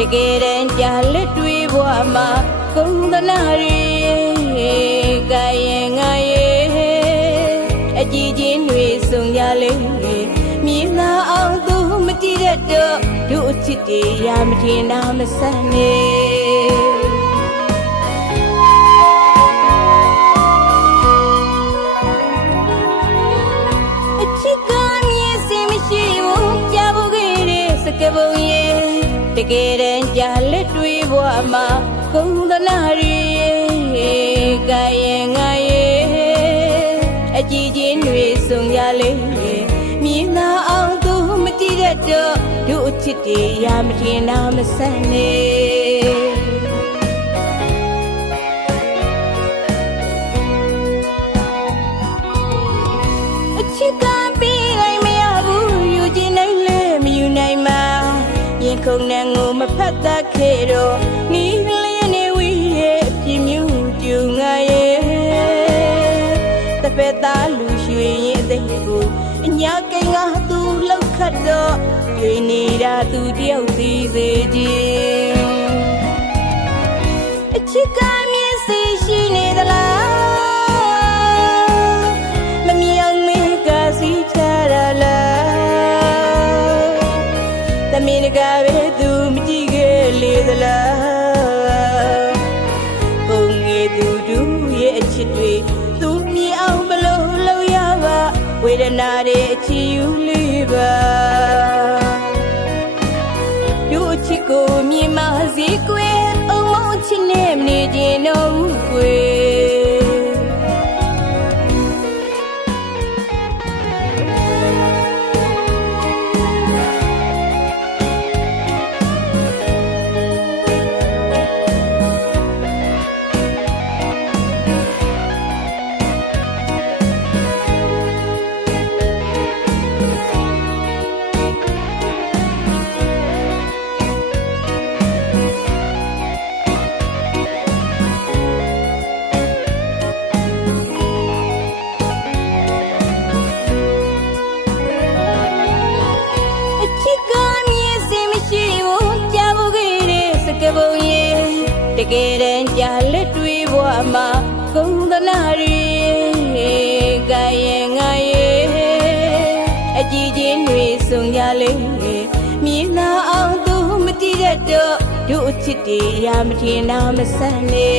တကယ်တမ်းကြာလက်တွေဘဝမှာကုန်းသနာတွေကရင်ငါရဲ့အကြည့်ချင်းတွေဆုံရလေမြင်သာအောင်သူမကြည့်တဲ့တော့တို့အချစ်တွေရမထင်တာမဆန်းနေအချစ်ကမြင်စင်မရှိဘူးကြားဖို့ခဲ့တဲ့စကပုံရဲ့တကယ်တမ်းကြာလက်တွေဘဝမှာကုန်းသနာတွေကရင်ငါရဲ့အကြည့်ချင်းတွေဆုံရလေမြင်သာအောင်သူမကြည့်တဲ့တော့တို့အချစ်တွေရမထင်တာမဆန်းနေအချစ်ကပြီးလိုက်မရဘူးယူချင်နိုင်လဲမယူနိုင်မှာရင်ခုန်နဲ့ငိုမဖတ်တတ်ခဲ့တော့နီးလေးနေဝီရဲ့ပြင်းမြူကျူငါရဲ့တပည့်သားလူရွှေရင်အသိကိုအညာကိန်းကသူလောက်ခတ်တော့ရွေနေတာသူတယောက်စီစေခြင်းအချစ်ကမြင်စီရှိနေသလားမမြောင်မေကစီချရလားတမင်ကပဲသူမကြည့်ခဲ့လေသလားပုံငယ်သူတို့ရဲ့အချစ်တွေသူမြင်အောင်ဘလို့လုပ်ရပါဝေဒနာတွေအချီယူလေးပါတို့ချစ်ကိုမြင်မစေကွယ်အုံမောင်းချစ်နေမနေခြင်းတော့ကွယ်တကယ်တမ်းကြာလက်တွေဘဝမှာကုန်းသနာတွေကရင်ငါရဲ့အကြည့်ချင်းတွေဆုံရလေမြင်သာအောင်သူမကြည့်တဲ့တော့တို့အချစ်တွေရမထင်တာမဆန်းနေ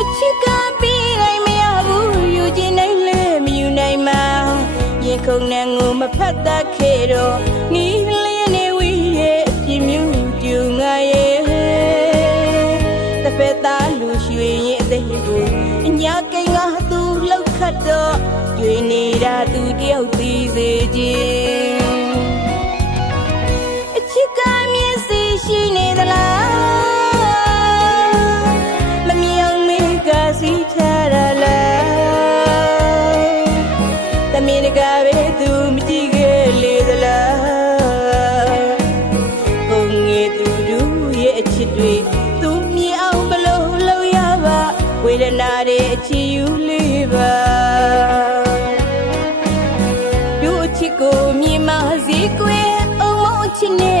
အချစ်ကပြီးလိုက်မရဘူးယူချင်နိုင်လဲမယူနိုင်မှာရင်ခုန်နဲ့ငိုမဖတ်တတ်ခဲ့တော့နီးလေးနေဝီရဲ့ပြင်းမြူကျူငါရဲ့တပည့်သားလူရွှေရင်အသိကိုအညာကိန်းကသူလောက်ခတ်တော့ကျွေနေတာသူတယောက်သိစေခြင်းအချစ်ကမြင်စီရှိနေသလားမမြောင်မေကစီချရလားတမင်ကပဲသူမကြည့်ခဲ့လေသလားပုံငယ်သူတို့ရဲ့အချစ်တွေသူမြင်အောင်ဘလို့လုပ်ရပါဝေဒနာတွေအချီယူလေးပါတို့အချစ်ကိုမြင်မစေကွယ်အုံမောင်းချစ်နေ